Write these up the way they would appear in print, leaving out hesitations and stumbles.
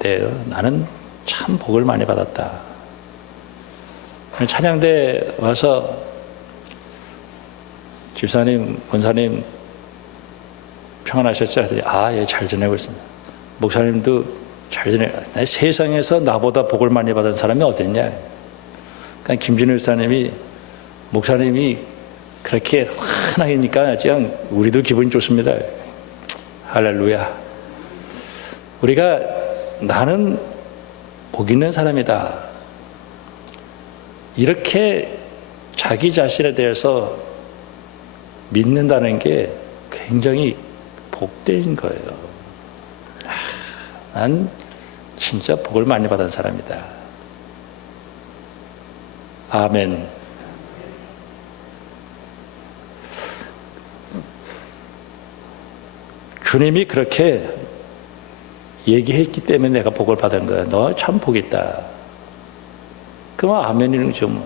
근데 나는 참 복을 많이 받았다. 찬양대 와서 집사님, 권사님 평안하셨죠? 예, 잘 지내고 있습니다. 목사님도 잘 지내. 세상에서 나보다 복을 많이 받은 사람이 어딨냐? 그러니까 김진우 집사님이 목사님이 그렇게 환하니까 그냥 우리도 기분이 좋습니다. 할렐루야. 우리가 나는 복 있는 사람이다. 이렇게 자기 자신에 대해서 믿는다는 게 굉장히 복된 거예요. 난 진짜 복을 많이 받은 사람이다. 아멘. 주님이 그렇게 얘기했기 때문에 내가 복을 받은 거야. 너 참 복 있다. 그러면 아멘이는 좀,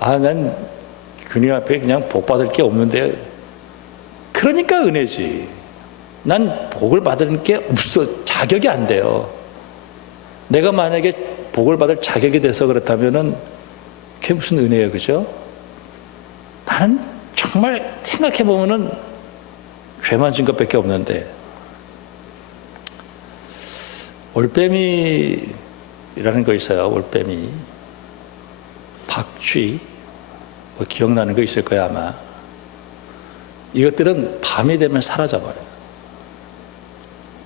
난 주님 앞에 그냥 복 받을 게 없는데, 그러니까 은혜지. 난 복을 받을 게 없어. 자격이 안 돼요. 내가 만약에 복을 받을 자격이 돼서 그렇다면은 그게 무슨 은혜예요, 그죠? 나는 정말 생각해 보면은 죄만 진 것밖에 없는데, 올빼미라는 거 있어요. 올빼미, 박쥐, 뭐 기억나는 거 있을 거야 아마. 이것들은 밤이 되면 사라져버려요.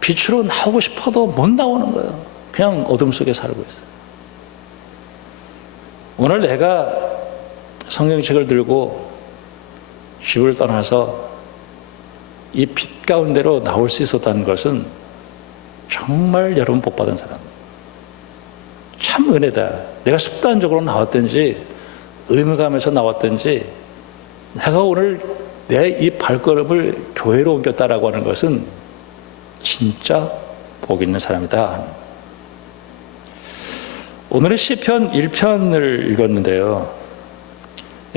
빛으로 나오고 싶어도 못 나오는 거예요. 그냥 어둠 속에 살고 있어요. 오늘 내가 성경책을 들고 집을 떠나서 이 빛 가운데로 나올 수 있었다는 것은 정말 여러분 복 받은 사람. 참 은혜다. 내가 습관적으로 나왔든지 의무감에서 나왔든지 내가 오늘 내 이 발걸음을 교회로 옮겼다라고 하는 것은 진짜 복 있는 사람이다. 오늘의 시편 1편을 읽었는데요.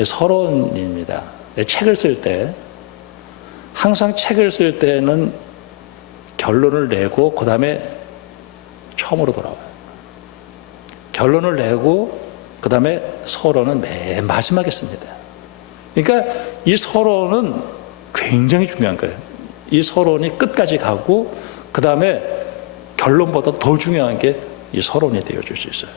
서론입니다. 책을 쓸 때 항상 책을 쓸 때는 결론을 내고 그 다음에 처음으로 돌아와요. 결론을 내고 그 다음에 서론은 맨 마지막에 씁니다. 그러니까 이 서론은 굉장히 중요한 거예요. 이 서론이 끝까지 가고 그 다음에 결론보다 더 중요한 게 이 서론이 되어줄 수 있어요.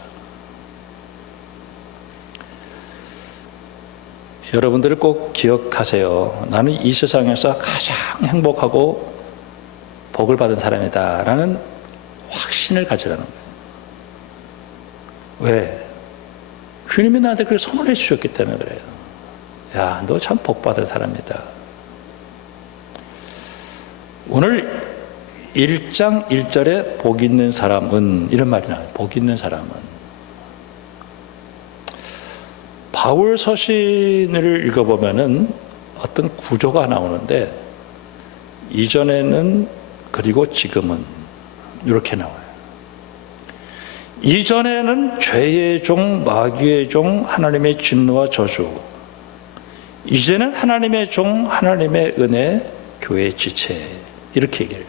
여러분들을 꼭 기억하세요. 나는 이 세상에서 가장 행복하고 복을 받은 사람이다 라는 확신을 가지라는 거예요. 왜? 주님이 나한테 그걸 선언해 주셨기 때문에 그래요. 야, 너 참 복 받은 사람이다. 오늘 1장 1절에 복 있는 사람은 이런 말이 나와요. 복 있는 사람은. 바울 서신을 읽어보면은 어떤 구조가 나오는데 이전에는 그리고 지금은 이렇게 나와요. 이전에는 죄의 종, 마귀의 종, 하나님의 진노와 저주. 이제는 하나님의 종, 하나님의 은혜, 교회의 지체. 이렇게 얘기해요.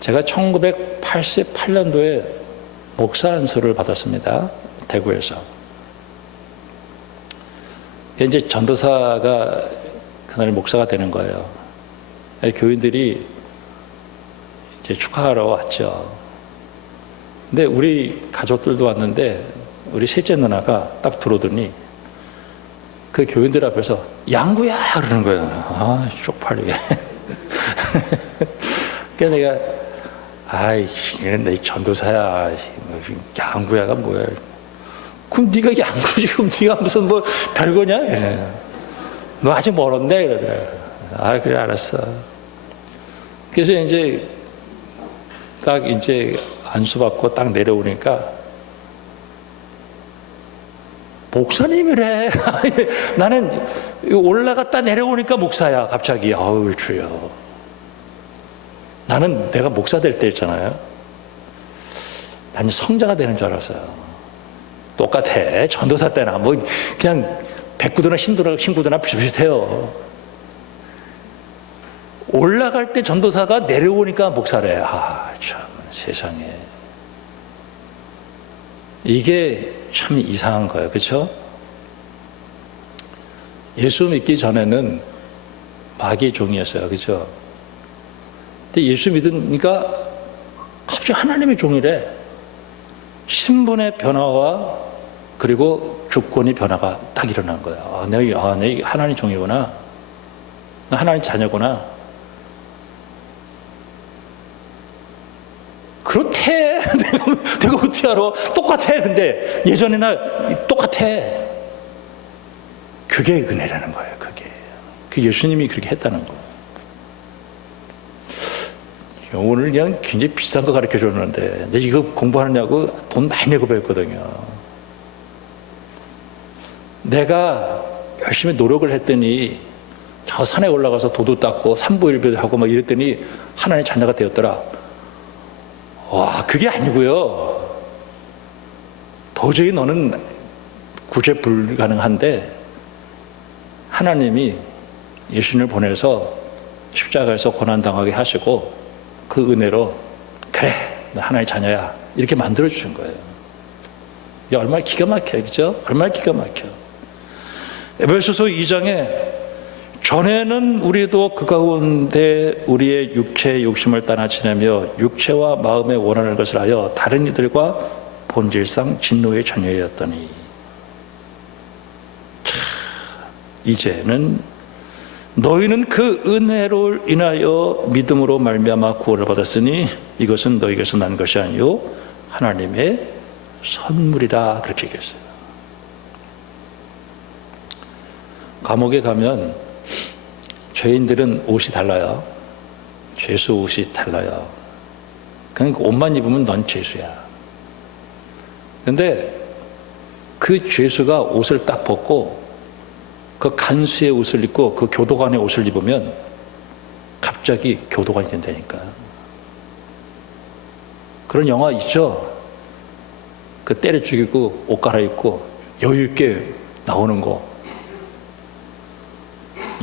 제가 1988년도에 목사 안수를 받았습니다. 대구에서. 이제 전도사가 그날 목사가 되는 거예요. 교인들이 이제 축하하러 왔죠. 근데 우리 가족들도 왔는데 우리 셋째 누나가 딱 들어오더니 그 교인들 앞에서 양구야 그러는 거예요. 쪽팔리게. 그래서 내가 내 전도사야. 양구야가 뭐야. 그럼 네가 양구지. 그럼 네가 무슨 뭐 별거냐? 너 아직 멀었네. 이러더라고요. 그래 알았어. 그래서 이제 딱 이제 안수받고 딱 내려오니까 목사님이래. 나는 올라갔다 내려오니까 목사야. 갑자기. 주여. 나는 내가 목사 될 때 있잖아요. 난 성자가 되는 줄 알았어요. 똑같아. 전도사 때나 뭐 그냥 백구도나 신구도나 비슷비슷해요. 올라갈 때 전도사가 내려오니까 목사래. 아, 참 세상에. 이게 참 이상한 거예요. 그렇죠? 예수 믿기 전에는 마귀의 종이었어요. 그렇죠? 근데 예수 믿으니까 갑자기 하나님의 종이래. 신분의 변화와 그리고 주권의 변화가 딱 일어난 거야. 내가 하나님 종이구나. 나 하나님 자녀구나. 그렇대. 내가 어떻게 알아? 똑같아. 근데 예전이나 똑같아. 그게 은혜라는 거예요. 그게. 그 예수님이 그렇게 했다는 거예요. 오늘 그냥 굉장히 비싼 거 가르쳐 줬는데, 근데 이거 공부하느냐고 돈 많이 내고 배웠거든요. 내가 열심히 노력을 했더니 저 산에 올라가서 도도 닦고 삼보일배도 하고 막 이랬더니 하나님의 자녀가 되었더라. 와, 그게 아니고요. 도저히 너는 구제 불가능한데 하나님이 예수님을 보내서 십자가에서 고난당하게 하시고 그 은혜로 그래, 나 하나님의 자녀야 이렇게 만들어 주신 거예요. 이게 얼마나 기가 막혀요. 그죠? 얼마나 기가 막혀. 에베소서 2장에 전에는 우리도 그 가운데 우리의 육체의 욕심을 따라 지내며 육체와 마음에 원하는 것을 하여 다른 이들과 본질상 진노의 자녀였더니 이제는 너희는 그 은혜로 인하여 믿음으로 말미암아 구원을 받았으니 이것은 너희에게서 난 것이 아니요 하나님의 선물이다. 그렇게 얘기했어요. 감옥에 가면 죄인들은 옷이 달라요. 죄수 옷이 달라요. 그러니까 옷만 입으면 넌 죄수야. 근데 그 죄수가 옷을 딱 벗고 그 간수의 옷을 입고 그 교도관의 옷을 입으면 갑자기 교도관이 된다니까. 그런 영화 있죠? 그 때려 죽이고 옷 갈아입고 여유 있게 나오는 거.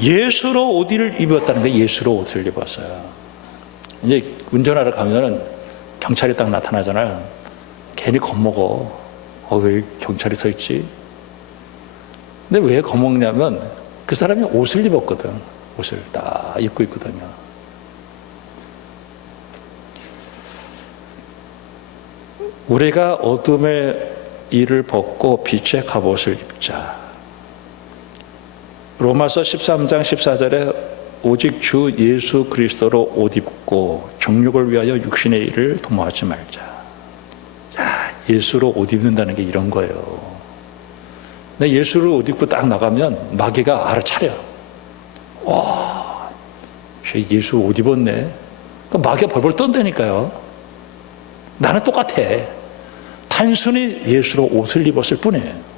예수로 옷을 입었다는 게 예수로 옷을 입었어요. 이제 운전하러 가면은 경찰이 딱 나타나잖아요. 괜히 겁먹어. 왜 경찰이 서 있지? 근데 왜 겁먹냐면 그 사람이 옷을 입었거든. 옷을 딱 입고 있거든요. 우리가 어둠의 일을 벗고 빛의 갑옷을 입자. 로마서 13장 14절에 오직 주 예수 그리스도로 옷 입고 정욕을 위하여 육신의 일을 도모하지 말자. 야, 예수로 옷 입는다는 게 이런 거예요. 근데 예수로 옷 입고 딱 나가면 마귀가 알아차려. 와, 쟤 예수 옷 입었네. 그럼 마귀가 벌벌 떤다니까요. 나는 똑같아. 단순히 예수로 옷을 입었을 뿐이에요.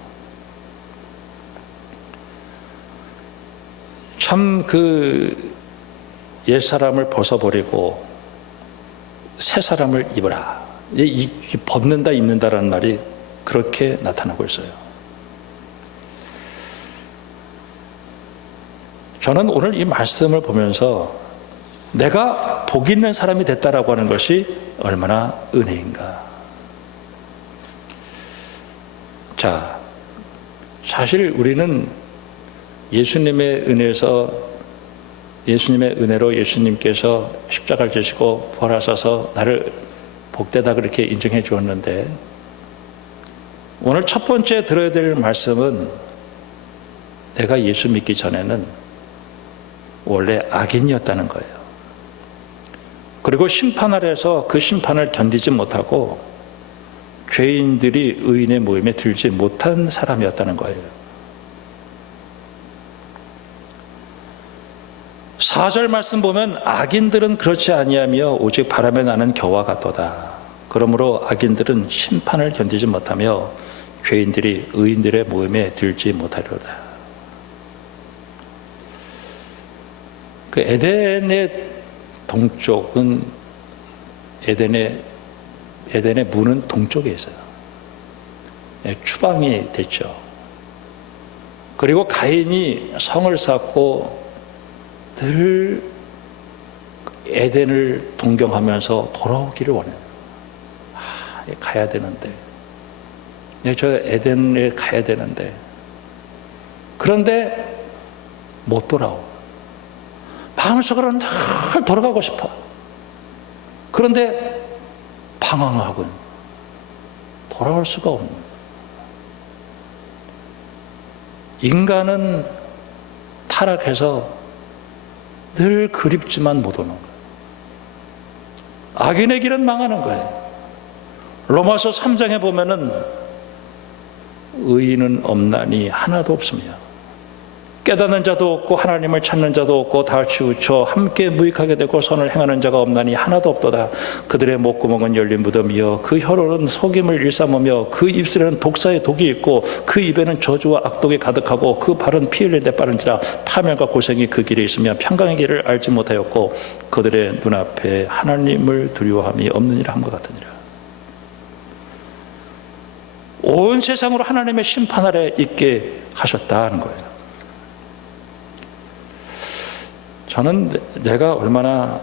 참 그 옛사람을 벗어버리고 새 사람을 입어라. 이 벗는다 입는다라는 말이 그렇게 나타나고 있어요. 저는 오늘 이 말씀을 보면서 내가 복 있는 사람이 됐다라고 하는 것이 얼마나 은혜인가. 자, 사실 우리는 예수님의 은혜로 예수님께서 십자가를 지시고 부활하셔서 나를 복되다 그렇게 인정해 주었는데, 오늘 첫 번째 들어야 될 말씀은 내가 예수 믿기 전에는 원래 악인이었다는 거예요. 그리고 심판 아래에서 그 심판을 견디지 못하고 죄인들이 의인의 모임에 들지 못한 사람이었다는 거예요. 4절 말씀 보면 악인들은 그렇지 아니하며 오직 바람에 나는 겨와 같도다. 그러므로 악인들은 심판을 견디지 못하며 죄인들이 의인들의 모임에 들지 못하리로다. 그 에덴의 동쪽은 에덴의 문은 동쪽에 있어요. 추방이 됐죠. 그리고 가인이 성을 쌓고 늘 에덴을 동경하면서 돌아오기를 원해요. 가야 되는데, 저 에덴에 가야 되는데, 그런데 못 돌아오. 마음속으로는 늘 돌아가고 싶어. 그런데 방황하고 돌아올 수가 없는 거예요. 인간은 타락해서 늘 그립지만 못 오는 거예요. 악인의 길은 망하는 거예요. 로마서 3장에 보면은 의인은 없나니 하나도 없으며 깨닫는 자도 없고 하나님을 찾는 자도 없고 다 치우쳐 함께 무익하게 되고 선을 행하는 자가 없나니 하나도 없도다. 그들의 목구멍은 열린 무덤이여 그 혀로는 속임을 일삼으며 그 입술에는 독사의 독이 있고 그 입에는 저주와 악독이 가득하고 그 발은 피 흘릴 때 빠른지라 파멸과 고생이 그 길에 있으며 평강의 길을 알지 못하였고 그들의 눈앞에 하나님을 두려워함이 없느니라 함과 같으니라. 온 세상으로 하나님의 심판 아래 있게 하셨다는 거예요. 저는 내가 얼마나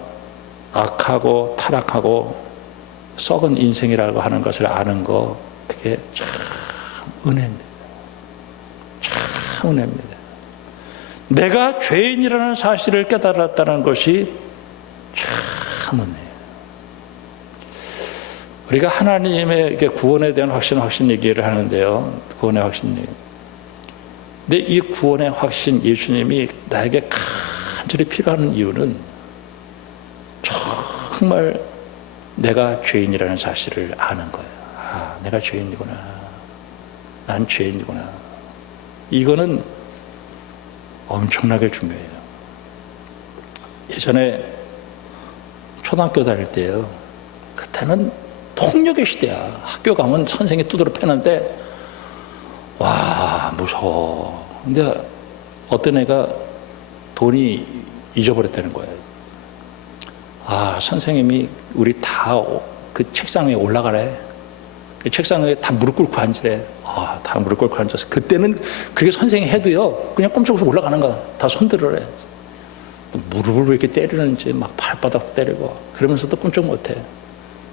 악하고 타락하고 썩은 인생이라고 하는 것을 아는 거 그게 참 은혜입니다. 참 은혜입니다. 내가 죄인이라는 사실을 깨달았다는 것이 참 은혜예요. 우리가 하나님의 구원에 대한 확신 얘기를 하는데요. 구원의 확신 얘기. 근데 이 구원의 확신, 예수님이 나에게 간절히 필요한 이유는 정말 내가 죄인이라는 사실을 아는 거예요. 내가 죄인이구나. 난 죄인이구나. 이거는 엄청나게 중요해요. 예전에 초등학교 다닐 때요. 그때는 폭력의 시대야. 학교 가면 선생이 두드러 패는데 와 무서워. 근데 어떤 애가 돈이 잊어버렸다는 거예요. 선생님이 우리 다 그 책상 위에 올라가래. 그 책상 위에 다 무릎 꿇고 앉으래. 다 무릎 꿇고 앉았어. 그때는 그게 선생이 해도요 그냥 꼼짝없이 올라가는 거야. 다 손들으래. 무릎을 왜 이렇게 때리는지 막 발바닥 때리고 그러면서도 꼼짝 못해.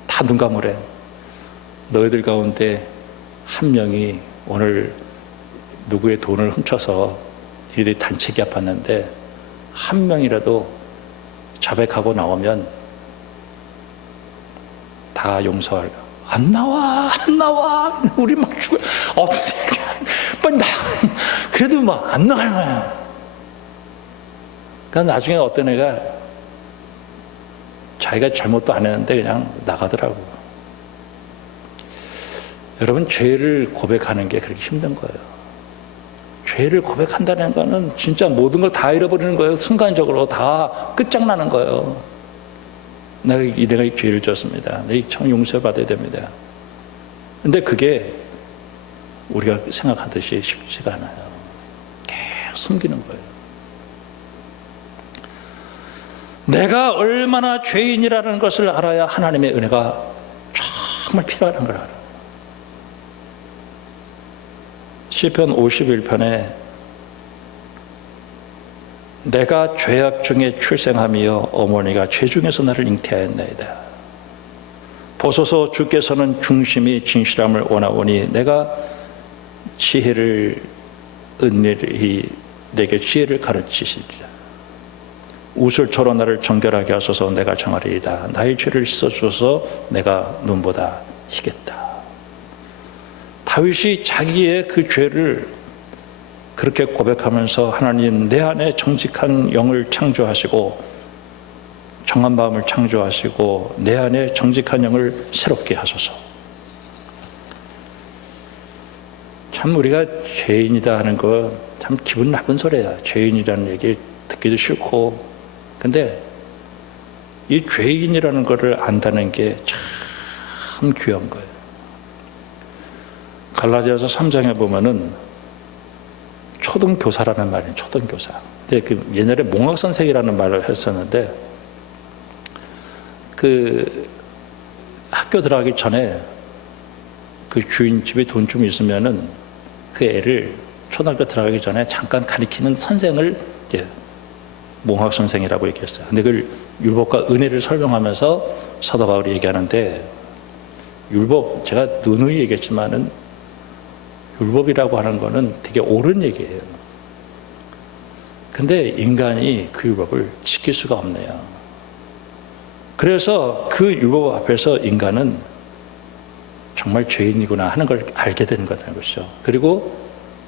다 눈 감으래. 너희들 가운데 한 명이 오늘 누구의 돈을 훔쳐서 이들이 단체 기합했는데 한 명이라도 자백하고 나오면 다 용서할. 안 나와 우리 막 죽어. 빨리 나. 그래도 막 안 나가는 거야. 그러니까 나중에 어떤 애가 자기가 잘못도 안 했는데 그냥 나가더라고. 여러분, 죄를 고백하는 게 그렇게 힘든 거예요. 죄를 고백한다는 거는 진짜 모든 걸 다 잃어버리는 거예요. 순간적으로 다 끝장나는 거예요. 내가 이 죄를 졌습니다. 내가 참 용서받아야 됩니다. 근데 그게 우리가 생각하듯이 쉽지가 않아요. 계속 숨기는 거예요. 내가 얼마나 죄인이라는 것을 알아야 하나님의 은혜가 정말 필요한 걸 알아요. 시편 51편에 내가 죄악 중에 출생하며 어머니가 죄 중에서 나를 잉태하였나이다. 보소서 주께서는 중심이 진실함을 원하오니 내가 지혜를 은밀히 내게 지혜를 가르치시리라. 우슬초로 나를 정결하게 하소서. 내가 정하리이다. 나의 죄를 씻어주소서. 내가 눈보다 희겠다. 다윗이 자기의 그 죄를 그렇게 고백하면서 하나님, 내 안에 정직한 영을 창조하시고 정한 마음을 창조하시고 내 안에 정직한 영을 새롭게 하소서. 참 우리가 죄인이다 하는 거 참 기분 나쁜 소리야. 죄인이라는 얘기 듣기도 싫고. 근데 이 죄인이라는 것을 안다는 게 참 귀한 거예요. 갈라디아서 3장에 보면은 초등교사라는 말이에요. 초등교사. 근데 그 옛날에 몽학선생이라는 말을 했었는데 그 학교 들어가기 전에 그 주인집이 돈 좀 있으면은 그 애를 초등학교 들어가기 전에 잠깐 가리키는 선생을 몽학 선생이라고 얘기했어요. 근데 그걸 율법과 은혜를 설명하면서 사도 바울이 얘기하는데, 율법, 제가 누누이 얘기했지만은 율법이라고 하는 거는 되게 옳은 얘기예요. 근데 인간이 그 율법을 지킬 수가 없네요. 그래서 그 율법 앞에서 인간은 정말 죄인이구나 하는 걸 알게 되는 것이죠. 그리고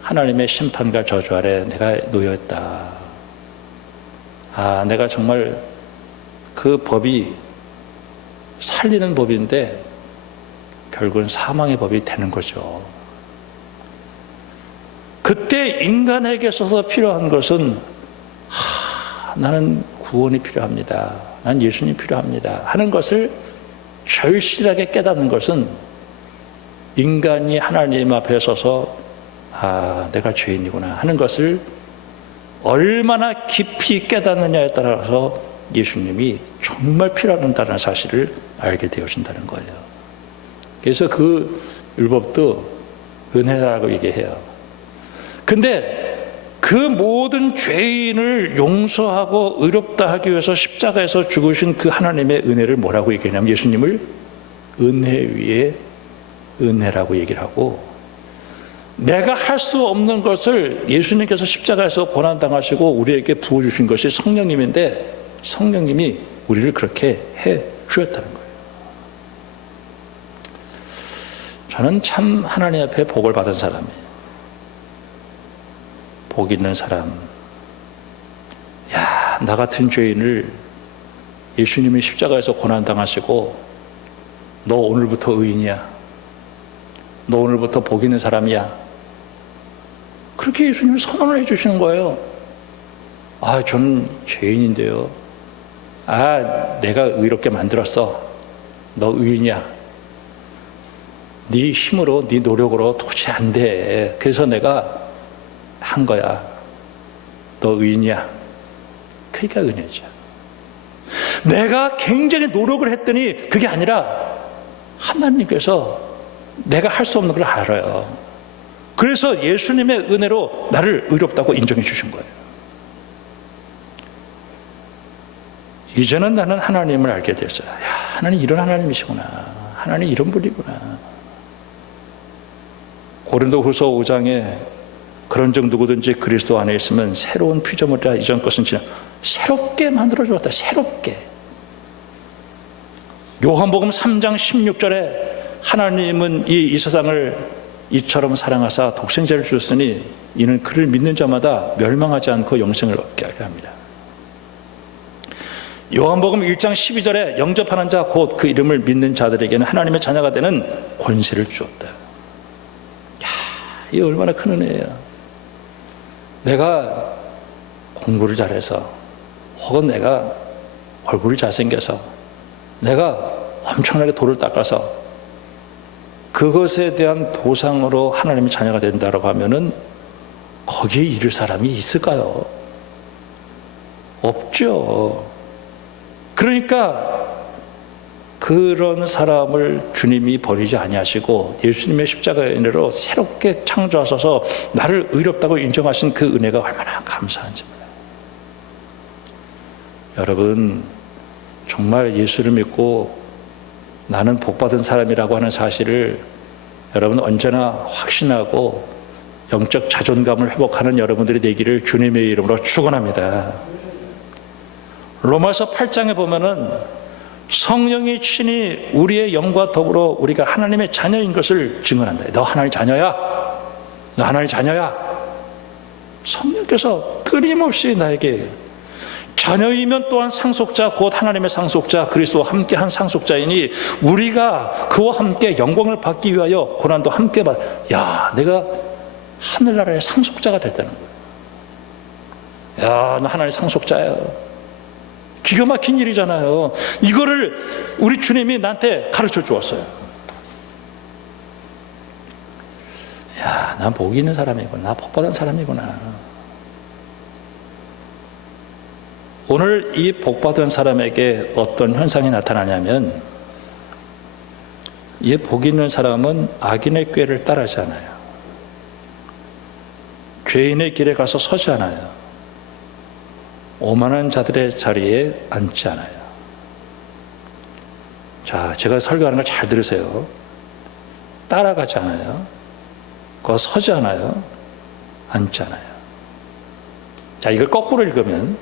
하나님의 심판과 저주 아래 내가 놓여있다. 아, 내가 정말 그 법이 살리는 법인데 결국은 사망의 법이 되는 거죠. 그때 인간에게 있어서 필요한 것은 나는 구원이 필요합니다. 난 예수님이 필요합니다. 하는 것을 절실하게 깨닫는 것은 인간이 하나님 앞에 서서 아, 내가 죄인이구나 하는 것을 얼마나 깊이 깨닫느냐에 따라서 예수님이 정말 필요하다는 사실을 알게 되어진다는 거예요. 그래서 그 율법도 은혜라고 얘기해요. 근데 그 모든 죄인을 용서하고 의롭다 하기 위해서 십자가에서 죽으신 그 하나님의 은혜를 뭐라고 얘기하냐면 예수님을 은혜 위에 은혜라고 얘기를 하고, 내가 할 수 없는 것을 예수님께서 십자가에서 고난당하시고 우리에게 부어주신 것이 성령님인데 성령님이 우리를 그렇게 해 주셨다는 거예요. 저는 참 하나님 앞에 복을 받은 사람이에요. 복 있는 사람. 야, 나 같은 죄인을 예수님이 십자가에서 고난당하시고 너 오늘부터 의인이야. 너 오늘부터 복 있는 사람이야. 그렇게 예수님이 선언을 해주시는 거예요. 아, 저는 죄인인데요. 아, 내가 의롭게 만들었어. 너 의인이야. 네 힘으로, 네 노력으로 도저히 안 돼. 그래서 내가 한 거야. 너 의인이야. 그러니까 은혜죠. 내가 굉장히 노력을 했더니 그게 아니라 하나님께서 내가 할 수 없는 걸 알아요. 그래서 예수님의 은혜로 나를 의롭다고 인정해 주신 거예요. 이제는 나는 하나님을 알게 됐어요. 야, 하나님 이런 하나님이시구나. 하나님 이런 분이구나. 고린도후서 5장에 그런즉 누구든지 그리스도 안에 있으면 새로운 피조물이라 이전 것은 지나 새롭게 만들어 주었다. 새롭게. 요한복음 3장 16절에 하나님은 이 세상을 이처럼 사랑하사 독생자를 주셨으니 이는 그를 믿는 자마다 멸망하지 않고 영생을 얻게 하려 합니다. 요한복음 1장 12절에 영접하는 자 곧 그 이름을 믿는 자들에게는 하나님의 자녀가 되는 권세를 주었다. 이야, 이게 얼마나 큰 은혜예요. 내가 공부를 잘해서 혹은 내가 얼굴이 잘생겨서 내가 엄청나게 돌을 닦아서 그것에 대한 보상으로 하나님의 자녀가 된다고 하면은 거기에 이를 사람이 있을까요? 없죠. 그러니까 그런 사람을 주님이 버리지 아니하시고 예수님의 십자가의 은혜로 새롭게 창조하셔서 나를 의롭다고 인정하신 그 은혜가 얼마나 감사한지 몰라요. 여러분, 정말 예수를 믿고 나는 복받은 사람이라고 하는 사실을 여러분 언제나 확신하고 영적 자존감을 회복하는 여러분들이 되기를 주님의 이름으로 축원합니다. 로마서 8장에 보면은 성령이 친히 우리의 영과 더불어 우리가 하나님의 자녀인 것을 증언한다. 너 하나님의 자녀야. 너 하나님의 자녀야. 성령께서 끊임없이 나에게 자녀이면 또한 상속자 곧 하나님의 상속자 그리스도와 함께한 상속자이니 우리가 그와 함께 영광을 받기 위하여 고난도 함께 받. 야, 내가 하늘나라의 상속자가 됐다는 거예요. 야, 너 하나님의 상속자야. 기가 막힌 일이잖아요. 이거를 우리 주님이 나한테 가르쳐 주었어요. 야, 난 복이 있는 사람이구나. 나 복받은 사람이구나. 오늘 이 복받은 사람에게 어떤 현상이 나타나냐면, 이 복 있는 사람은 악인의 꾀를 따르지 않아요. 죄인의 길에 가서 서지 않아요. 오만한 자들의 자리에 앉지 않아요. 자, 제가 설교하는 걸 잘 들으세요. 따라가지 않아요. 거 서지 않아요. 앉지 않아요. 자, 이걸 거꾸로 읽으면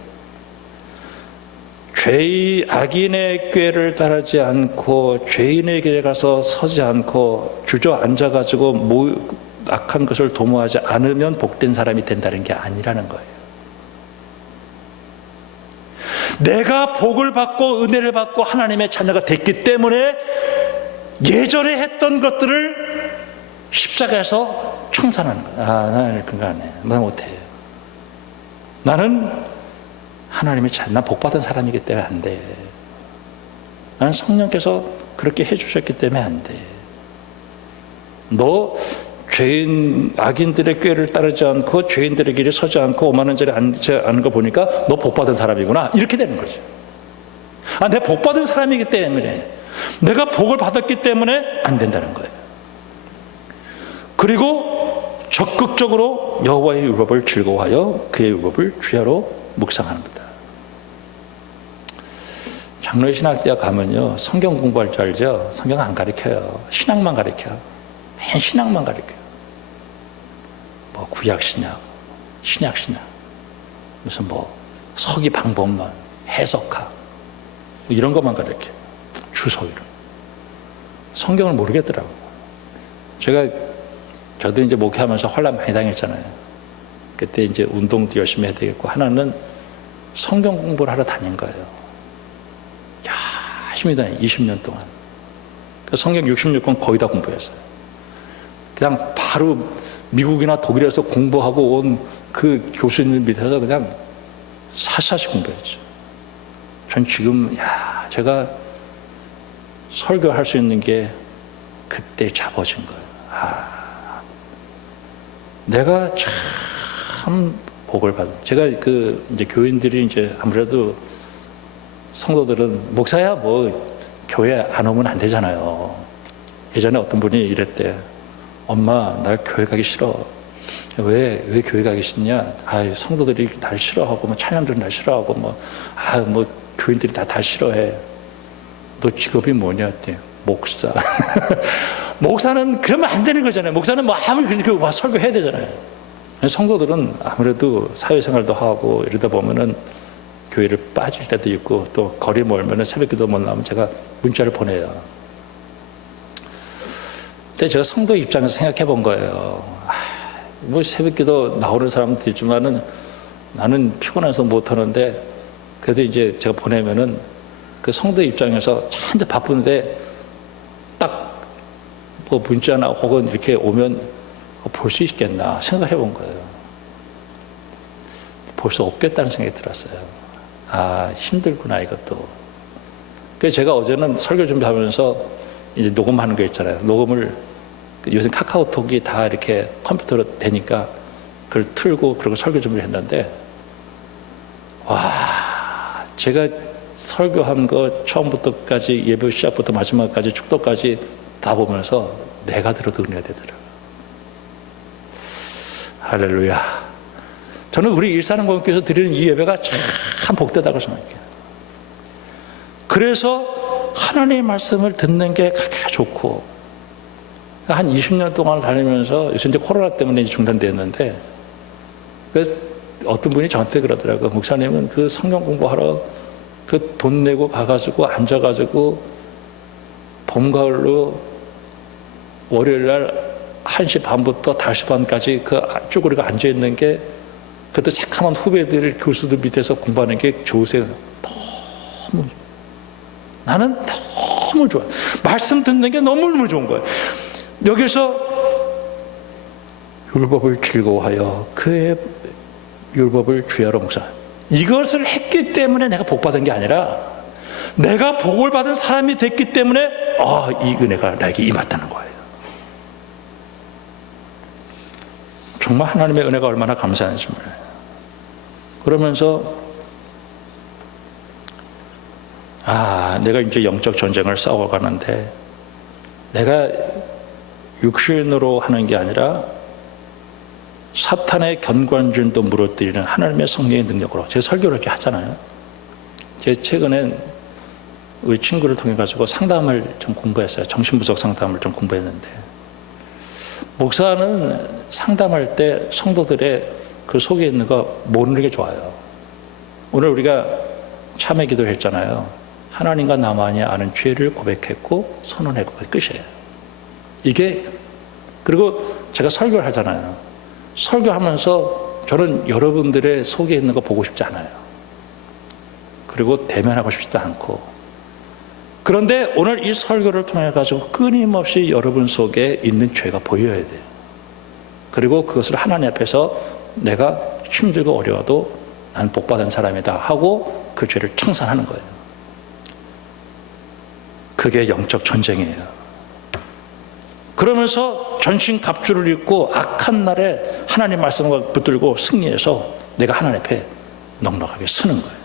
악인의 꾀를 따르지 않고 죄인의 길에 가서 서지 않고 주저앉아가지고 악한 것을 도모하지 않으면 복된 사람이 된다는 게 아니라는 거예요. 내가 복을 받고 은혜를 받고 하나님의 자녀가 됐기 때문에 예전에 했던 것들을 십자가에서 청산하는 거예요. 나는 그거 안 해. 나 못해. 나는 하나님의 자녀, 난 복받은 사람이기 때문에 안 돼. 나는 성령께서 그렇게 해주셨기 때문에 안 돼. 너 악인들의 꾀를 따르지 않고 죄인들의 길에 서지 않고 오만한 자리에 앉지 않은 거 보니까 너 복받은 사람이구나. 이렇게 되는 거죠. 내가 복받은 사람이기 때문에, 내가 복을 받았기 때문에 안 된다는 거예요. 그리고 적극적으로 여호와의 율법을 즐거워하여 그의 율법을 주야로 묵상합니다. 장로의 신학대학 가면요, 성경 공부할 줄 알죠? 성경 안 가르쳐요. 신학만 가르쳐요. 맨 신학만 가르쳐요. 뭐 구약 신약, 신약 신약, 무슨 뭐 서기 방법론, 해석학 이런 것만 가르쳐요. 주소 이런. 성경을 모르겠더라고요. 저도 이제 목회하면서 혼란 많이 당했잖아요. 그때 이제 운동도 열심히 해야 되겠고, 하나는 성경 공부를 하러 다닌 거예요. 열심히 다녀요. 20년 동안. 성경 66권 거의 다 공부했어요. 그냥 바로 미국이나 독일에서 공부하고 온 그 교수님 밑에서 그냥 사사시 공부했죠. 전 지금 제가 설교할 수 있는 게 그때 잡아진 거예요. 내가 참 복을 받은. 제가 이제 교인들이 이제 아무래도 성도들은 목사야 뭐 교회 안 오면 안 되잖아요. 예전에 어떤 분이 이랬대. 엄마, 나 교회 가기 싫어. 왜 교회 가기 싫냐? 성도들이 날 싫어하고, 뭐 찬양들이 날 싫어하고, 뭐 교인들이 다 싫어해. 너 직업이 뭐냐? 했대. 목사. 목사는 그러면 안 되는 거잖아요. 목사는 뭐 아무리 그렇게 설교해야 되잖아요. 성도들은 아무래도 사회생활도 하고 이러다 보면은 교회를 빠질 때도 있고, 또 거리 멀면은 새벽기도 못 나오면 제가 문자를 보내요. 근데 제가 성도 입장에서 생각해 본 거예요. 뭐 새벽기도 나오는 사람도 있지만은 나는 피곤해서 못 하는데, 그래도 이제 제가 보내면은 그 성도 입장에서 참 바쁜데 딱 뭐 문자나 혹은 이렇게 오면 볼 수 있겠나 생각해 본 거예요. 볼 수 없겠다는 생각이 들었어요. 힘들구나 이것도. 그래서 제가 어제는 설교 준비하면서 이제 녹음하는 거 있잖아요. 녹음을 요새 카카오톡이 다 이렇게 컴퓨터로 되니까 그걸 틀고 그리고 설교 준비를 했는데, 제가 설교한 거 처음부터까지 예배 시작부터 마지막까지 축도까지 다 보면서 내가 들어도 은혜가 되더라고요. 할렐루야. 저는 우리 일산항공교에서 드리는 이 예배가 참 복되다고 생각해요. 그래서 하나님의 말씀을 듣는 게 그렇게 좋고, 한 20년 동안 다니면서 요새 이제 코로나 때문에 중단되었는데, 그래서 어떤 분이 저한테 그러더라고요. 목사님은 그 성경 공부하러 그 돈 내고 가가지고 앉아가지고 봄, 가을로 월요일 날 1시 반부터 5시 반까지 그 쭈그리고 앉아있는 게, 그것도 새카만 후배들 교수들 밑에서 공부하는 게 좋으세요. 나는 너무 좋아. 말씀 듣는 게 너무너무 좋은 거예요. 여기서 율법을 즐거워하여 그의 율법을 주야로 묵상. 이것을 했기 때문에 내가 복 받은 게 아니라, 내가 복을 받은 사람이 됐기 때문에 이 은혜가 나에게 임했다는 거예요. 정말 하나님의 은혜가 얼마나 감사한지 몰라요. 그러면서 내가 이제 영적 전쟁을 싸워가는데, 내가 육신으로 하는 게 아니라 사탄의 견관줄도 무너뜨리는 하나님의 성령의 능력으로 제 설교를 이렇게 하잖아요. 제 최근에 우리 친구를 통해 가지고 상담을 좀 공부했어요. 정신분석 상담을 좀 공부했는데, 목사는 상담할 때 성도들의 그 속에 있는 거 모르는 게 좋아요. 오늘 우리가 참회 기도를 했잖아요. 하나님과 나만이 아는 죄를 고백했고 선언했고 끝이에요. 이게, 그리고 제가 설교를 하잖아요. 설교하면서 저는 여러분들의 속에 있는 거 보고 싶지 않아요. 그리고 대면하고 싶지도 않고. 그런데 오늘 이 설교를 통해 가지고 끊임없이 여러분 속에 있는 죄가 보여야 돼요. 그리고 그것을 하나님 앞에서 내가 힘들고 어려워도 난 복받은 사람이다 하고 그 죄를 청산하는 거예요. 그게 영적 전쟁이에요. 그러면서 전신 갑주를 입고 악한 날에 하나님 말씀을 붙들고 승리해서 내가 하나님 앞에 넉넉하게 서는 거예요.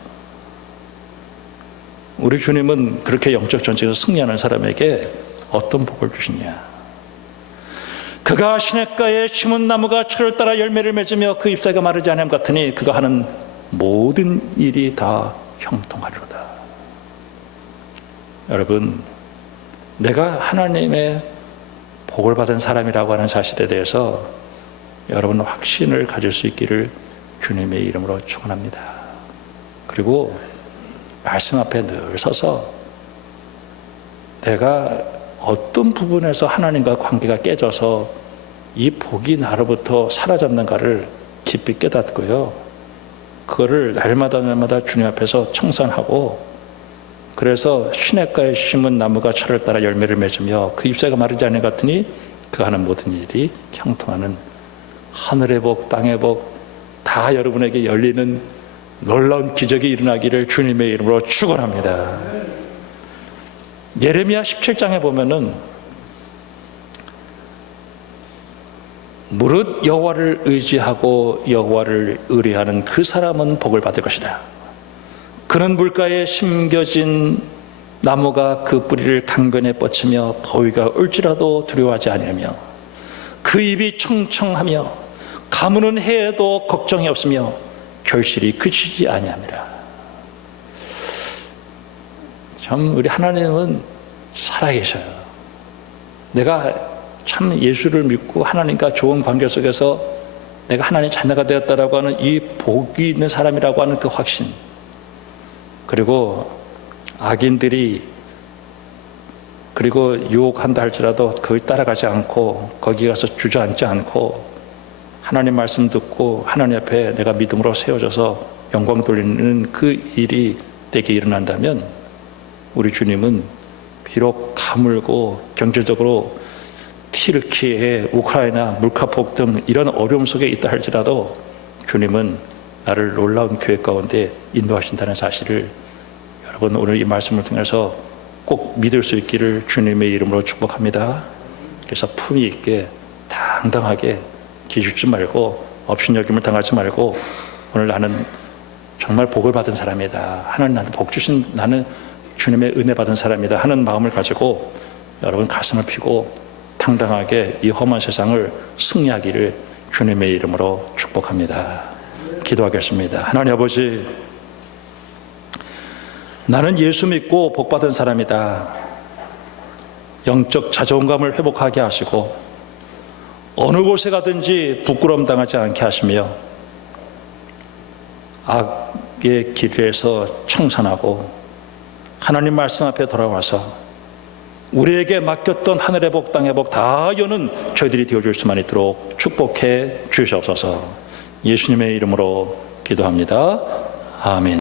우리 주님은 그렇게 영적 전쟁에서 승리하는 사람에게 어떤 복을 주시냐. 그가 시냇가에 심은 나무가 철을 따라 열매를 맺으며 그 잎사귀가 마르지 아니함 같으니 그가 하는 모든 일이 다 형통하리로다. 여러분, 내가 하나님의 복을 받은 사람이라고 하는 사실에 대해서 여러분 확신을 가질 수 있기를 주님의 이름으로 축원합니다. 그리고 말씀 앞에 늘 서서 내가 어떤 부분에서 하나님과 관계가 깨져서 이 복이 나로부터 사라졌는가를 깊이 깨닫고요. 그거를 날마다 주님 앞에서 청산하고, 그래서 시냇가에 심은 나무가 철을 따라 열매를 맺으며 그 잎사귀가 마르지 않은 것 같으니 그 하는 모든 일이 형통하는 하늘의 복, 땅의 복 다 여러분에게 열리는 놀라운 기적이 일어나기를 주님의 이름으로 축원합니다. 예레미야 17장에 보면은 무릇 여호와를 의지하고 여호와를 의뢰하는 그 사람은 복을 받을 것이다. 그는 물가에 심겨진 나무가 그 뿌리를 강변에 뻗치며 더위가 올지라도 두려워하지 아니하며 그 잎이 청청하며 가무는 해에도 걱정이 없으며 결실이 그치지 아니함이라. 참 우리 하나님은 살아계셔요. 내가 참 예수를 믿고 하나님과 좋은 관계 속에서 내가 하나님의 자녀가 되었다라고 하는 이 복이 있는 사람이라고 하는 그 확신, 그리고 악인들이 그리고 유혹한다 할지라도 거기 따라가지 않고 거기 가서 주저앉지 않고 하나님 말씀 듣고 하나님 앞에 내가 믿음으로 세워져서 영광 돌리는 그 일이 내게 일어난다면 우리 주님은 비록 가물고 경제적으로 튀르키예, 우크라이나, 물가폭 등 이런 어려움 속에 있다 할지라도 주님은 나를 놀라운 교회 가운데 인도하신다는 사실을 여러분 오늘 이 말씀을 통해서 꼭 믿을 수 있기를 주님의 이름으로 축복합니다. 그래서 품위 있게 당당하게 기죽지 말고 업신여김을 당하지 말고 오늘 나는 정말 복을 받은 사람이다. 하나님 나한테 복 주신, 나는 주님의 은혜 받은 사람이다 하는 마음을 가지고 여러분 가슴을 펴고 당당하게 이 험한 세상을 승리하기를 주님의 이름으로 축복합니다. 기도하겠습니다. 하나님 아버지, 나는 예수 믿고 복 받은 사람이다. 영적 자존감을 회복하게 하시고 어느 곳에 가든지 부끄러움 당하지 않게 하시며 악의 길에서 청산하고 하나님 말씀 앞에 돌아와서 우리에게 맡겼던 하늘의 복, 땅의 복 다 여는 저희들이 되어줄 수만 있도록 축복해 주시옵소서. 예수님의 이름으로 기도합니다. 아멘.